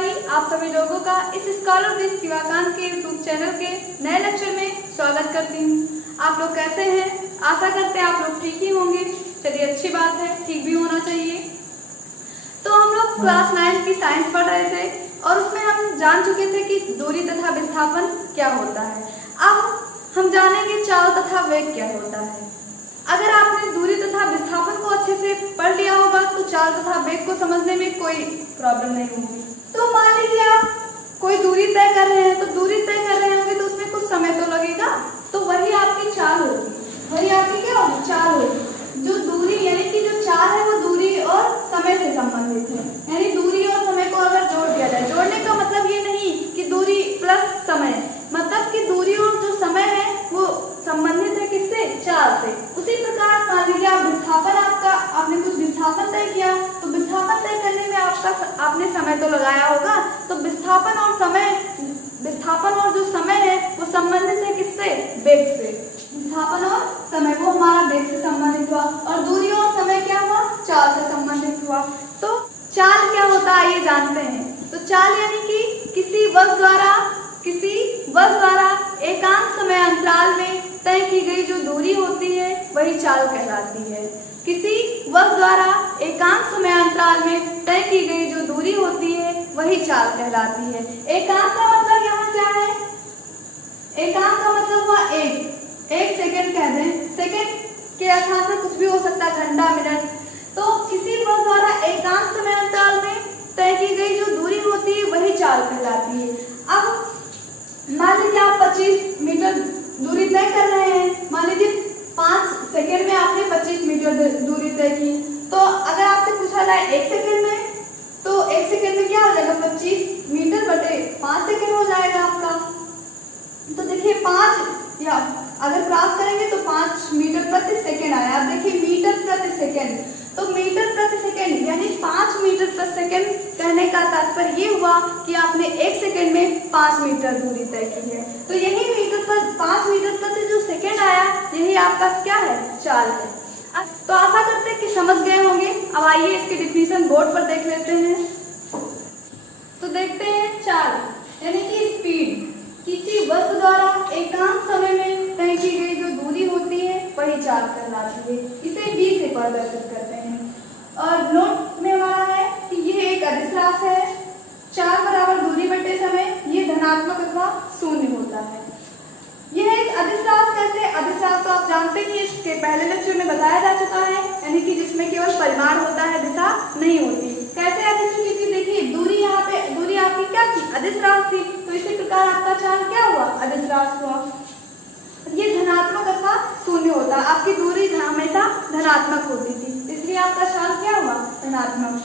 तिवारी आप सभी लोगों का इस स्कॉलर विद शिवाकांत के यूट्यूब चैनल के नए लेक्चर में स्वागत करती हूँ। आप लोग कैसे हैं? आशा करते हैं आप लोग ठीक ही होंगे। चलिए, अच्छी बात है, ठीक भी होना चाहिए। तो हम लोग क्लास 9 की साइंस पढ़ रहे थे और उसमें हम जान चुके थे कि दूरी तथा विस्थापन क्या होता है। अब हम जानेंगे चाल तथा वेग क्या होता है। अगर आपने दूरी तथा विस्थापन को अच्छे से पढ़ लिया होगा तो चाल तथा वेग को समझने में कोई प्रॉब्लम नहीं होगी। तो मान लीजिए आप कोई दूरी तय कर रहे हैं, तो दूरी तय कर रहे होंगे तो उसमें कुछ समय तो लगेगा, तो वही आपकी चाल होगी। वही आपकी क्या होगी? चाल होगी। जो दूरी यानी कि जो चाल है वो दूरी और समय से संबंधित है। यानी दूरी और समय को अगर जोड़ दिया जाए, जोड़ने का मतलब ये नहीं कि दूरी प्लस समय, मतलब कि दूरी और जो समय है वो संबंधित है किससे? चाल से। उसी प्रकार मान लीजिए आप विस्थापन, आपने कुछ विस्थापन तय किया, तो विस्थापन तय करने में आपने समय तो लगाया होगा, तो विस्थापन और जो समय है वो संबंधित है किससे? वेग से। विस्थापन और समय वो हमारा वेग से संबंधित हुआ और दूरी और समय क्या हुआ? चाल से संबंधित हुआ। तो चाल क्या होता है ये जानते हैं। तो चाल यानी कि किसी वस्तु द्वारा एकांत समय अंतराल में तय की गई जो दूरी होती है वही चाल कहलाती है। किसी वस्तु द्वारा एकांत समय अंतराल में तय की गई जो दूरी होती है वही चाल कहलाती है। एकांत का मतलब यहाँ क्या है? एकांत का मतलब हुआ एक सेकंड कह दें। सेकंड के स्थान पर कुछ भी हो सकता है, घंटा, मिनट। तो किसी वस्तु द्वारा एकांत समय अंतराल में तय की गई जो दूरी होती है वही चाल कहलाती है। अब मान लीजिए आप 25 मीटर दूरी तय कर रहे हैं। मान लीजिए 5 सेकंड में आपने 25 मीटर दूरी तय की, तो अगर आपसे पूछा जाए 1 सेकंड में, तो 1 सेकंड में क्या हो जाएगा? 25 मीटर बटे 5 सेकंड हो जाएगा आपका। तो देखिए 5 या अगर क्रॉस करेंगे तो 5 मीटर प्रति सेकंड आया। अब देखिए मीटर प्रति सेकंड, तो मीटर प्रति सेकंड यानी 5 मीटर प्रति सेकंड कहने का तात्पर्य ये हुआ कि आपने 1 सेकंड में 5 मीटर दूरी तय की है। तो यही 5 मीटर प्रति जो सेकंड आया यही आपका क्या है? चाल है। तो आशा करते हैं कि समझ गए होंगे। अब आइए इसकी डिफिनीशन बोर्ड पर देख लेते हैं। तो देखते हैं चाल यानी कि स्पीड, किसी वस्तु द्वारा एकांत समय में तय की गई जो दूरी होती है वही चाल कहलाती है। इसे v से प्रदर्शित करते हैं और नोट में हमारा है कि ये एक अदिश राशि है। चाल बराबर दूरी बटे समय, ये धनात्मक अथवा शून्य होता है। यह एक अदिश राशि कैसे? अदिश राशि तो आप जानते हैं, इसके पहले लेक्चर में बताया जा चुका है, यानी कि जिसमें केवल परिमाण होता है, दिशा नहीं होती। कैसे अदिश? क्योंकि देखिए दूरी आपकी क्या थी? अदिश राशि थी, तो इसी प्रकार आपका चाल क्या हुआ? अदिश राशि हुआ। ये धनात्मक अथवा शून्य होता है। आपकी दूरी हमेशा धनात्मक होती थी, इसलिए आपका चाल क्या हुआ? धनात्मक।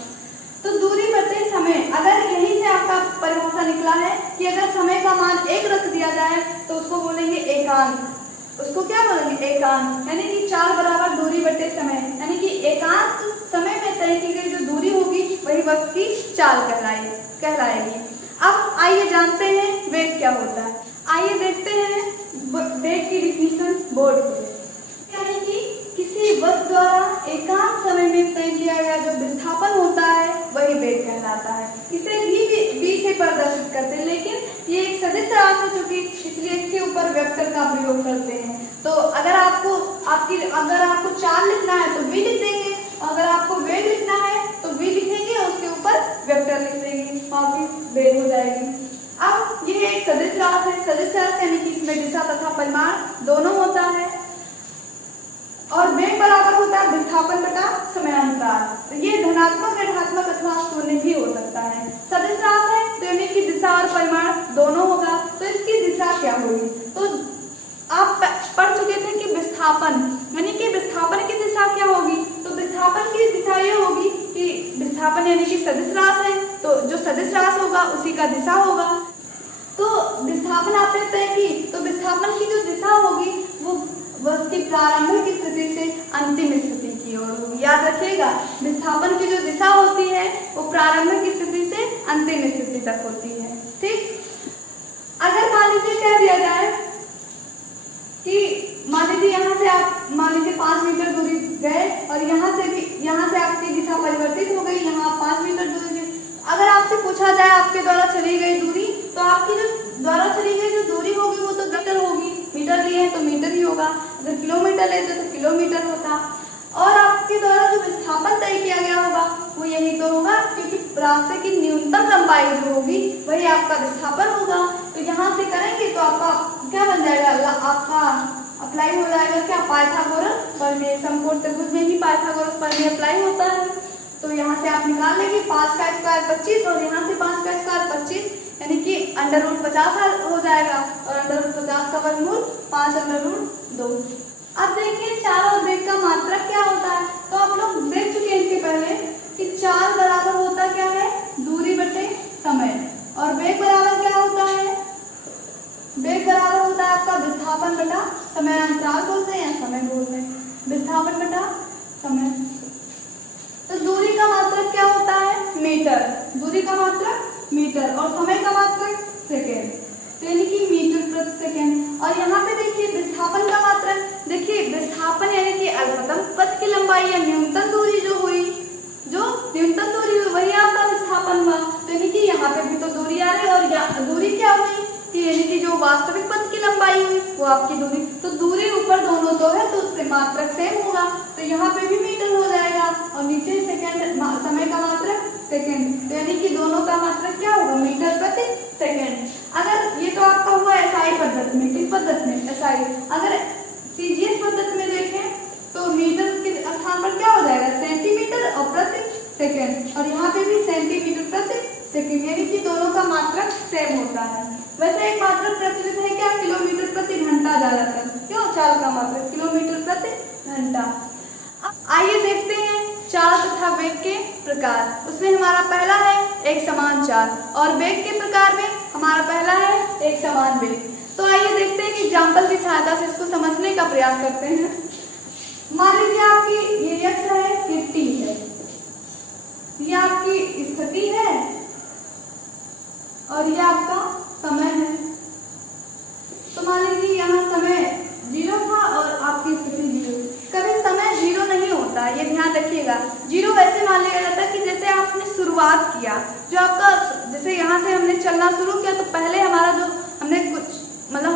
तो दूरी बटे समय, अगर यहीं से आपका परिभाषा निकला है कि अगर समय का मान 1 रख दिया जाए तो उसको बोलेंगे एकांत। उसको क्या बोलेंगे? एकांत। यानी कि चाल बराबर दूरी बटे समय, यानी कि एकांत समय में तय की गई जो दूरी होगी वही वस्तु की चाल कहलाएगी। अब आइए जानते हैं वेग क्या होता है। आइए देखते हैं वेग की डिफिनीशन बोर्ड पर। यानी कि किसी वस्तु द्वारा एकांत समय में तय किया गया जो विस्थापन होता है वही वेग कहलाता है। इसे v से प्रदर्शित करते हैं, लेकिन ये एक सदिश राशि हो चुकी, इसलिए इसके ऊपर वेक्टर का प्रयोग करते हैं। तो अगर आपको चाल लिखना है तो v लिख देंगे, अगर आपको वेग लिखना है तो v लिखेंगे और उसके ऊपर वेक्टर लिख देंगे, आपकी वेग हो जाएगी। अब यह एक सदिश राशि है। सदिश राशि यानी कि इसमें दिशा तथा परिमाण दोनों होता है और वेग बराबर होता है विस्थापन बटा समय अंतराल। तो ये धनात्मक, ऋणात्मक अथवा शून्य भी हो सकता है। सदिश राशि है तो यानी कि दिशा और परिमाण दोनों होगा। तो इसकी दिशा क्या होगी? तो आप पढ़ चुके थे कि विस्थापन यानी कि विस्थापन की दिशा क्या होगी? तो विस्थापन की दिशा ये होगी कि विस्थापन यानी कि सदिश राशि है, तो जो सदिश राशि होगा उसी का दिशा होगा। तो विस्थापन आपने तय की, तो विस्थापन की जो दिशा होगी वो वस्तु की प्रारंभिक स्थिति से अंतिम स्थिति की ओर होगी। याद रखिएगा, विस्थापन की जो दिशा होती है वो प्रारंभिक स्थिति से अंतिम स्थिति तक होती है। ठीक। अगर मान लीजिए कह दिया जाए कि मान लीजिए यहाँ से आप 5 मीटर दूरी गए और यहाँ से आपकी दिशा परिवर्तित हो गई, यहाँ आप 5 मीटर दूरी। अगर आपसे पूछा जाए आपके द्वारा चली गई दूरी, तो आपकी जो द्वारा चली गई जो दूरी होगी वो तो मीटर होगी, मीटर लिए हैं तो मीटर ही होगा, अगर किलोमीटर लेते तो किलोमीटर होता। और आपके द्वारा जो विस्थापन तय किया गया होगा वो यही तो होगा, क्योंकि रास्ते की न्यूनतम लंबाई जो होगी वही आपका विस्थापन होगा। तो यहाँ से करेंगे तो आपका क्या बन जाएगा, आपका अप्लाई हो जाएगा क्या, पाइथागोरस प्रमेय। समकोण त्रिभुज में ही पाइथागोरस प्रमेय अप्लाई होता है। तो यहाँ से आप निकाल लेंगे 5 का स्क्वायर 25 और यहाँ से 5 का स्क्वायर 25, यानी कि √50 हो जाएगा और √50 का वर्गमूल 5√2। अब देखिए 4 और वेग का मात्रक क्या होता है, तो आप लोग देख चुके हैं इसके पहले कि 4 बराबर होता क्या है, दूरी बटे समय, और वेग बराबर क्या होता है, वेग बराबर होता है आपका विस्थापन बटा समय अंतराल बोलते हैं या समय बोलते हैं, विस्थापन बटा समय। तो दूरी का मात्रक क्या होता है, मीटर, दूरी का मात्रक मीटर और समय का मात्रक सेकेंड, तो यानी कि मीटर प्रति सेकेंड। और यहाँ पे देखिए विस्थापन का मात्रक, देखिए विस्थापन यानी कि अल्पतम पथ की लंबाई या न्यूनतम दूरी जो हुई, जो न्यूनतम दूरी हुई वही आपका विस्थापन हुआ। तो यानी कि यहाँ पे भी तो दूरी आ रही और दूरी क्या हुई कि यानी कि जो वास्तविक पथ की लंबाई हुई वो आपकी दूरी, तो दूरी ऊपर दोनों तो है तो उससे मात्रक सेम होगा, तो यहाँ पे भी मीटर हो जाएगा और नीचे सेकेंड, समय का मात्रक सेकेंड, तो यानी कि दोनों का मात्रक क्या होगा, मीटर प्रति सेकेंड। अगर ये तो आपका हुआ एसआई पद्धति में, किस पद्धति में, एसआई। अगर सीजीएस पद्धति में देखें तो मीटर के स्थान पर क्या हो जाएगा, सेंटीमीटर और प्रति सेकेंड, और यहाँ पे भी सेंटीमीटर प्रति सेकेंड, यानी कि दोनों का मात्रक सेम होता है। वैसे एक मात्रक प्रचलित है क्या, किलोमीटर प्रति घंटा ज्यादातर, क्यों, चाल का मात्रक किलोमीटर प्रति घंटा। आइए देखते हैं चाल तथा वेग के प्रकार। उसमें हमारा पहला है एक समान चाल और वेग के प्रकार में हमारा पहला है एक समान वेग। तो आइए देखते हैं कि एग्जाम्पल की सहायता से इसको समझने का प्रयास करते हैं। मान लीजिए आपकी ये x है, ये t है, ये आपकी स्थिति है और ये आपका समय है। तो मान लीजिए यहाँ समय 0 था और आपकी स्थिति 0। कभी समय 0 नहीं होता, ये ध्यान रखिएगा। 0 वैसे मान लिया जाता है कि जैसे आपने शुरुआत किया, जो आपका जैसे यहाँ से हमने चलना शुरू किया तो पहले हमारा जो हमने कुछ मतलब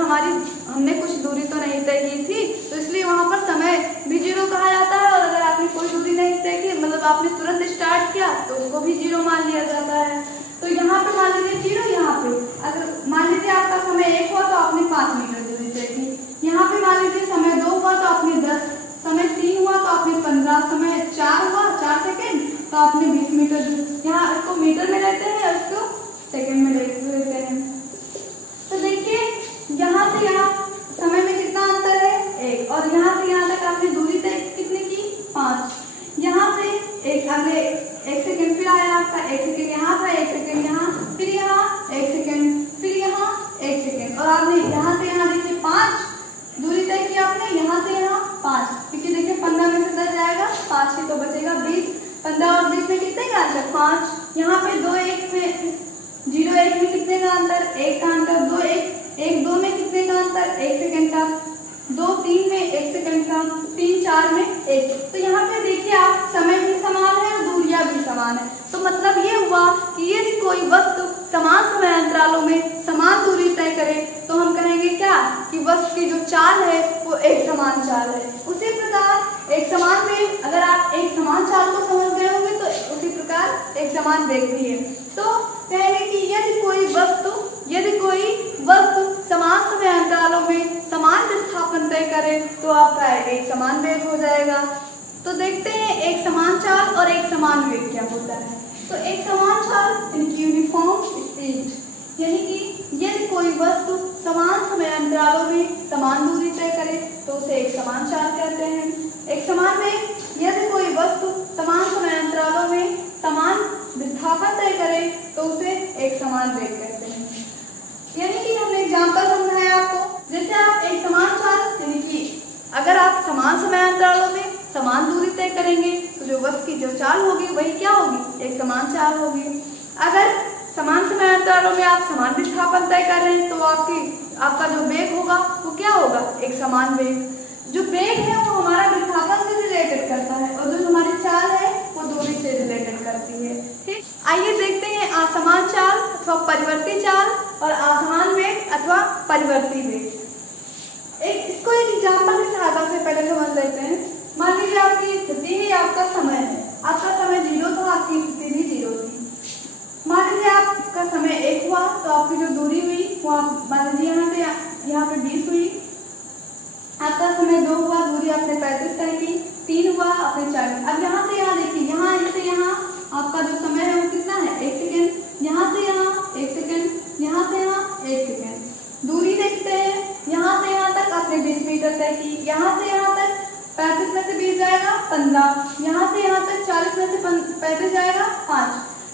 हमने कुछ दूरी तो नहीं तय की थी, तो इसलिए वहाँ पर समय भी 0 कहा जाता है। और अगर आपने कोई दूरी नहीं तय की, मतलब आपने तुरंत स्टार्ट किया तो उसको भी 0 मान लिया जाता है। तो यहाँ पे मान लीजिए 0, यहाँ पे अगर मान लीजिए आपका समय 1 हुआ तो आपने 5 मीटर दूरी तय की। यहाँ पे मान लीजिए समय 2 हुआ तो आपने 10, समय 3 हुआ तो आपने 15, समय 4 हुआ 4 सेकेंड तो आपने 20 मीटर दूरी। यहाँ इसको मीटर में लेते हैं और इसको सेकेंड में लेते हैं। तो देखिए यहाँ से यहाँ समय में कितना अंतर है, 1, और यहाँ से यहाँ तक आपने दूरी तय कितनी की, 5। यहाँ से एक अगले 1 सेकेंड फिर आया आपका, 1 सेकेंड यहाँ था, 1 सेकेंड यहाँ, फिर यहाँ 1 सेकेंड, फिर यहाँ 1 सेकेंड, और आपने यहाँ से यहाँ देखिए 5 दूरी तय की आपने, यहाँ से यहाँ 5, क्योंकि देखिए 15 में से 10 जाएगा, 5 ही तो बचेगा 20, 15 और 20 में कितने का अंतर, 5। यहाँ पे 2 1 में 0 1 में कितने का अंतर, 1 का अंतर, 2 1 1 2 में कितने का अंतर, 1 सेकेंड का, 2 3 में 1 सेकेंड का, 3 4 में 1। तो यहाँ पे देखिए आप समय भी समान है और दूरियां भी समान है। तो मतलब ये हुआ कि यदि कोई वस्तु समान समय अंतरालों में समान दूरी तय करे तो हम कहेंगे क्या कि वस्तु की जो चाल है वो एक समान चाल है। उसी प्रकार एक समान वेग, अगर आप एक समान चाल को समझ गए होंगे तो उसी प्रकार एक समान वेग भी है। तो कहेंगे कि यदि कोई वस्तु समान समय अंतरालों में समान विस्थापन तय करे तो आपका एक समान वेग हो जाएगा। तो देखते हैं एक समान चाल और एक समान वेग क्या होता है। तो एक समान चाल यूनिफॉर्म स्पीड, यानी कि यदि कोई वस्तु समान समय अंतरालों में समान दूरी तय करे तो उसे एक समान चाल कहते हैं। एक समान वेग, यदि कोई वस्तु समान समय अंतरालों में समान विस्थापन तय करे तो उसे एक समान वेग कहते हैं। यानी कि हमने एग्जाम्पल समझाया आपको, जैसे आप एक समान चाल, यानी कि अगर आप समान समय अंतरालों में समान दूरी तय करेंगे तो जो वस्तु की जो चाल होगी वही क्या होगी, एक समान चाल होगी। अगर समान समय अंतरालों में आप समान विस्थापन तय कर रहे हैं तो आपका जो वेग होगा वो क्या होगा, एक समान वेग। जो वेग है वो हमारा विस्थापन से रिलेटेड करता है और जो हमारी चाल है वो दूरी से रिलेटेड करती है। ठीक, आइए देखते हैं असमान चाल अथवा परिवर्ती चाल और असमान वेग अथवा परिवर्ती वेग। इसको एक एग्जाम्पल की सहायता से पहले समझ लेते हैं। मान लीजिए आपकी स्थिति है, आपका समय है, आपका समय 0 था, आपकी स्थिति भी 0 थी। मान लीजिए आपका समय 1 हुआ तो आपकी जो दूरी हुई वो मान लीजिए यहाँ से यहाँ पे 20 हुई। आपका समय 2 हुआ, दूरी आपने 35 तय की। 3 हुआ, आपने 40। अब यहाँ से यहाँ देखिए, यहाँ से यहाँ आपका जो समय है वो कितना है, 1 सेकेंड। यहाँ से यहाँ 1 सेकेंड, यहाँ से यहाँ 1 सेकेंड। दूरी देखते हैं, यहाँ से यहाँ तक आपने 20 मीटर तय की। यहाँ से यहाँ तक 35 में से 20 जाएगा 15। यहाँ से यहाँ तक 40 में से 35 जाएगा 5।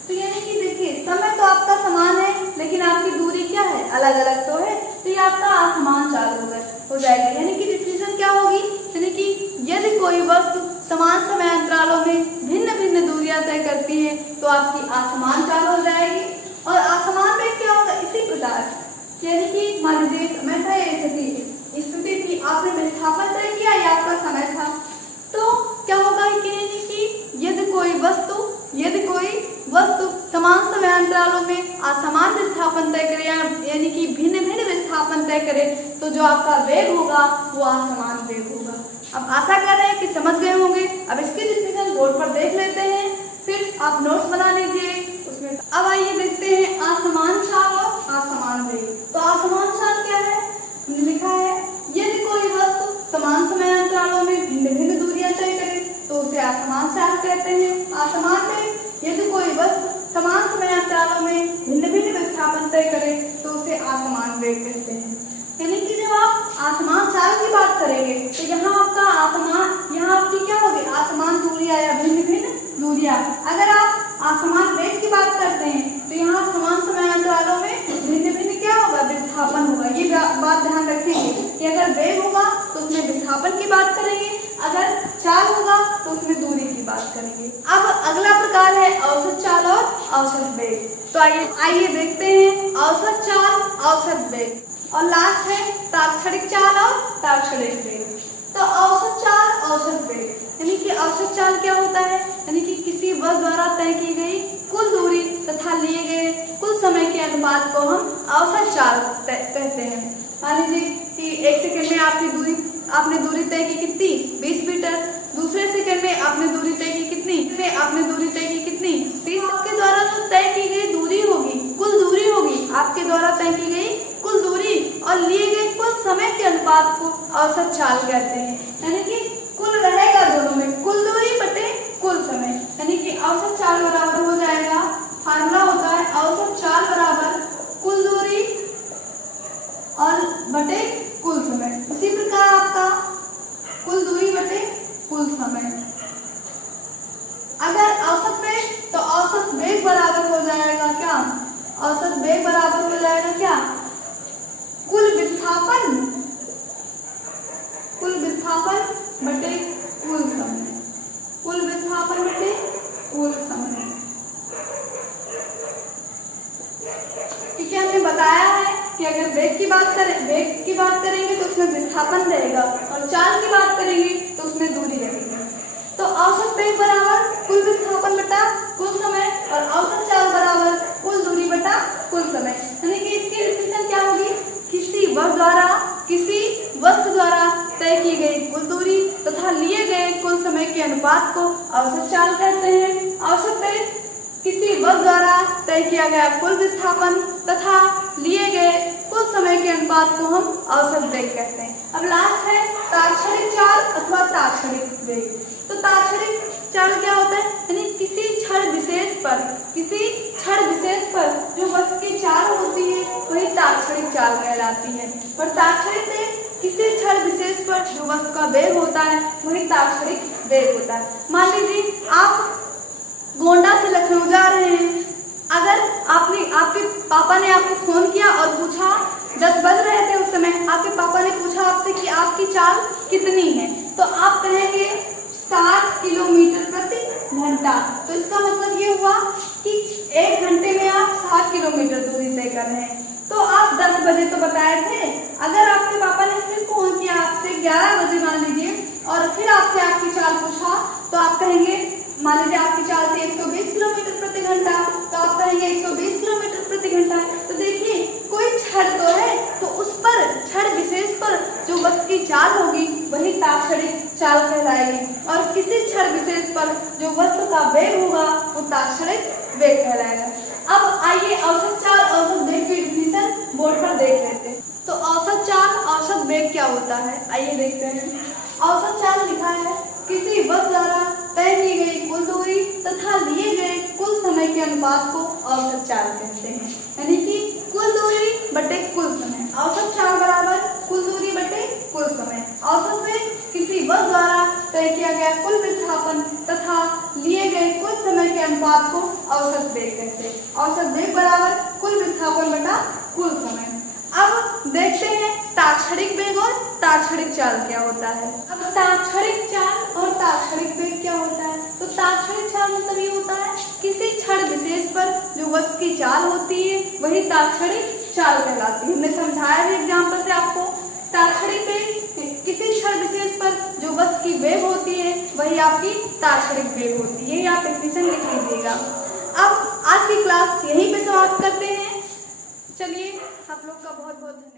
तो यानी कि देखिए समय तो आपका समान है लेकिन आपकी दूरी क्या है, अलग अलग तो है। तो ये आपका असमान चाल हो जाएगा। यानी कि डिफिनेशन क्या होगी, यानी कि यदि कोई वस्तु समान समय अंतरालों में भिन्न भिन्न दूरियां तय करती है तो आपकी असमान चाल हो जाएगी। और असमान वेग क्या होगा, इसी प्रकार यानी कि मान लीजिए समय था, स्थिति थी, आपने विस्थापन तय किया, या आपका समय था, तो क्या होगा कि यदि कोई वस्तु समान समय अंतरालों में असमान विस्थापन तय करे यानी कि भिन्न भिन्न विस्थापन तय करे तो जो आपका वेग होगा वो असमान वेग होगा। अब आशा कर रहे हैं कि समझ गए होंगे। अब इसकी डिफिनेशन बोर्ड पर देख लेते हैं, फिर आप नोट्स बना लीजिए उसमें। अब आइए देखते हैं असमान चाल और असमान वेग। तो असमान चाल क्या है, हमने लिखा है यदि कोई वस्तु समान समय अंतरालों में भिन्न भिन्न दूरियां तय करे तो उसे असमान चाल कहते हैं। असमान वेग, यदि कोई वस्तु समान समय अंतरालों में भिन्न भिन्न विस्थापन तय करे तो उसे असमान वेग कहते हैं। यानी कि जब आप असमान चाल की बात करेंगे तो यहाँ आपकी क्या होगी, असमान दूरियां या भिन्न भिन्न दूरियां। अगर आप असमान वेग की बात करते हैं तो यहाँ समान समय अंतरालों में भिन्न भिन्न क्या होगा, विस्थापन होगा। ये बात ध्यान रखेंगे कि अगर वेग होगा तो उसमें विस्थापन की बात करेंगे, अगर चाल होगा तो उसमें दूरी की बात करेंगे। अब अगला प्रकार है औसत चाल और औसत वेग। तो आइए देखते हैं औसत चाल, औसत वेग, और लास्ट है तात्क्षणिक चाल और तात्क्षणिक वेग। तो औसत चाल, औसत वेग, यानी कि औसत चाल क्या होता है, यानी कि किसी वस्तु द्वारा तय की गई कुल दूरी तथा लिए गए कुल समय के अनुपात को हम औसत चाल कहते हैं। मान लीजिए कि 1 सेकंड में आपने दूरी तय की कितनी, 20 मीटर। दूसरे सेकंड में आपने दूरी तय की कितनी, 30। आपके द्वारा जो तय की गई दूरी होगी, कुल दूरी होगी, आपके द्वारा तय की गई कुल दूरी और लिए गए कुल समय के अनुपात को औसत चाल कहते हैं। यानी कि कुल रहेगा दोनों में, कुल दूरी बटे कुल समय, यानी कि औसत चाल बराबर हो जाएगा, फार्मूला होता है औसत चाल बराबर कुल दूरी और बटे कुल समय। उसी प्रकार आपका कुल दूरी बटे कुल समय। अगर औसत वेग, तो औसत वेग बराबर हो जाएगा क्या, औसत वेग बराबर हो जाएगा क्या, कुल विस्थापन बटे कुल समय, कुल विस्थापन बटे कुल समय। क्योंकि हमने बताया है कि अगर वेग की बात करेंगे तो उसमें विस्थापन रहेगा और चाल की बात करेंगे तो उसमें दूरी रहेगी। तो औसत वेग बराबर कुल विस्थापन बटा कुल समय और औसत चाल बराबर कुल दूरी बटा कुल समय। यानी कि इसकी डिफिनेशन क्या होगी, किसी वस्तु द्वारा तय की गई कुल दूरी तथा लिए गए कुल समय के अनुपात को औसत चाल कहते हैं। औसत वेग, किसी वस्तु द्वारा तय किया गया कुल विस्थापन तथा लिए गए कुल समय के अनुपात को हम औसत वेग कहते हैं। अब लास्ट है तात्क्षणिक चाल अथवा तात्क्षणिक वेग। तो तात्क्षणिक चाल क्या होता है, यानी किसी क्षण विशेष पर जो वस्तु की चाल होती है वही तात्क्षणिक चाल कहलाती है। और तात्क्षणिक वेग, किसी क्षण विशेष पर जो वस्तु का वेग होता है वही तात्क्षणिक वेग होता है। मान लीजिए आप गोंडा से लखनऊ जा रहे हैं, अगर आपके पापा ने आपको फोन किया और पूछा, 10 बज रहे थे उस समय, आपके पापा ने पूछा आपसे कि आपकी चाल कितनी है, तो आप कहेंगे 60 किलोमीटर प्रति घंटा। तो इसका मतलब ये हुआ कि 1 घंटे में आप 60 किलोमीटर दूरी तय कर रहे हैं। तो आप 10 बजे तो बताए थे, अगर आपके पापा ने फिर फोन किया आपसे 11 बजे मान लीजिए और फिर आपसे आपकी चाल पूछा तो आप कहेंगे, मान लीजिए आपकी चाल थी 120 किलोमीटर प्रति घंटा, तो ताक्षणिक चाल कहलाएगी और किसी क्षण विशेष पर जो वस्तु का वेग होगा वो ताक्षणिक वेग कहलाएगा। अब आइए औसत चाल औसत वेग की डिफिनीशन बोर्ड पर देख लेते हैं। तो औसत चाल औसत वेग क्या होता है, आइए देखते हैं। औसत चाल लिखा है किसी वस्तु द्वारा तय की गई कुल दूरी तथा लिए गए कुल समय के अनुपात को औसत चाल कहते हैं। यानी कि कुल दूरी बटे कुल समय, औसत चाल बराबर कुल दूरी बटे कुल समय। औसत वेग किसी वस्तु द्वारा तय किया गया कुल विस्थापन तथा लिए गए कुल समय के अनुपात को औसत वेग कहते हैं। औसत वेग बराबर कुल विस्थापन बटा कुल समय। अब देखते हैं ताक्षणिक वेग और ताक्षणिक चाल क्या होता है। अब ताक्षणिक चाल और ताक्षणिक वेग क्या होता है, तो ताक्षणिक चाल मतलब ये होता है किसी क्षण विशेष पर जो वस्तु की चाल होती है वही ताक्षणिक चाल कहलाती है। हमने समझाया है एग्जाम्पल से आपको। ताक्षणिक वेग किसी क्षण विशेष पर जो वस्तु की वेग होती है वही आपकी ताक्षणिक वेग होती है। यही आप डेफिनेशन लिख लीजिएगा। अब आज की क्लास यहीं पे समाप्त करते हैं। चलिए आप लोग का बहुत बहुत धन्यवाद।